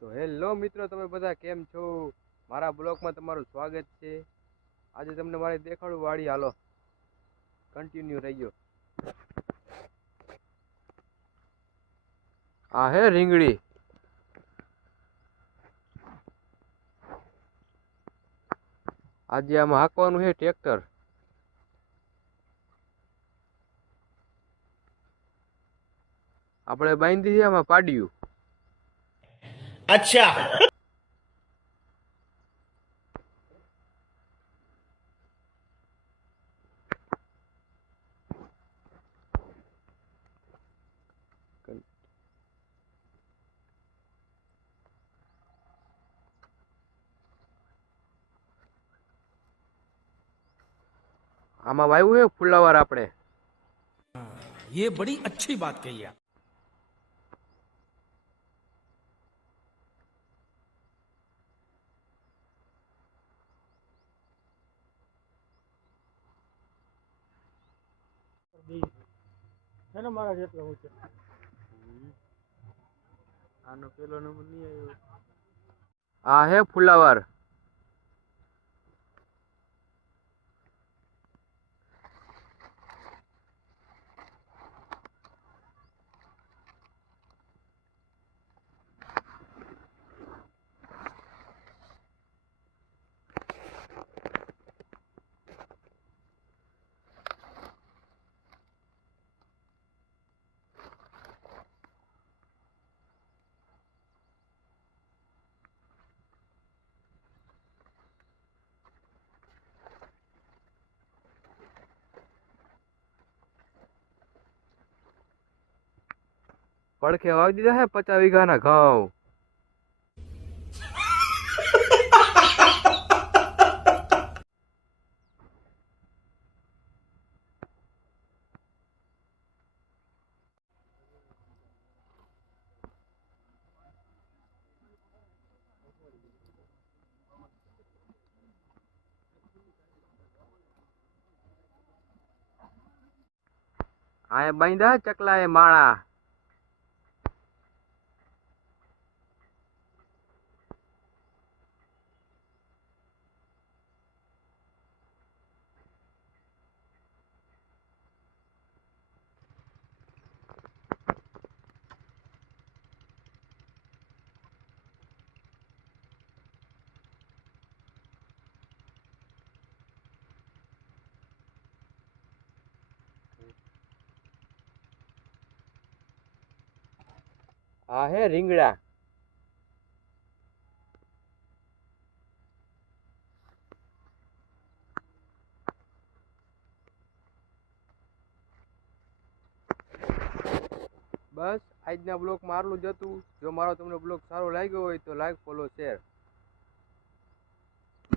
તો હેલો મિત્રો, તમે બધા કેમ છો? મારા બ્લોગમાં તમારું સ્વાગત છે. આજે તમને મારે દેખાડું વાડી. હાલો, કન્ટિન્યુ રહીજો. આ હે રીંગણી. આજે આમાં હાંકવાનું છે ટ્રેક્ટર. આપણે બાંધી છે આમાં પાડ્યું. अच्छा। આમાં વાવ્યું છે ફુલાવાર આપણે. ये बड़ी अच्छी बात कही आप। મારા જેટલો હોય છે. આનો પેલો નંબર નહીં આવ્યો. આ હે ફુલાવાર. પડખે વાવી દીધા હે 50 વીઘાના ઘઉં. આ બાંધ્યા ચકલા એ માળા. આ હે રીંગણા. બસ આજના બ્લોગ માં આટલું જ હતું. જો મારો તમને બ્લોગ સારો લાગ્યો હોય તો લાઈક, ફોલો, શેર.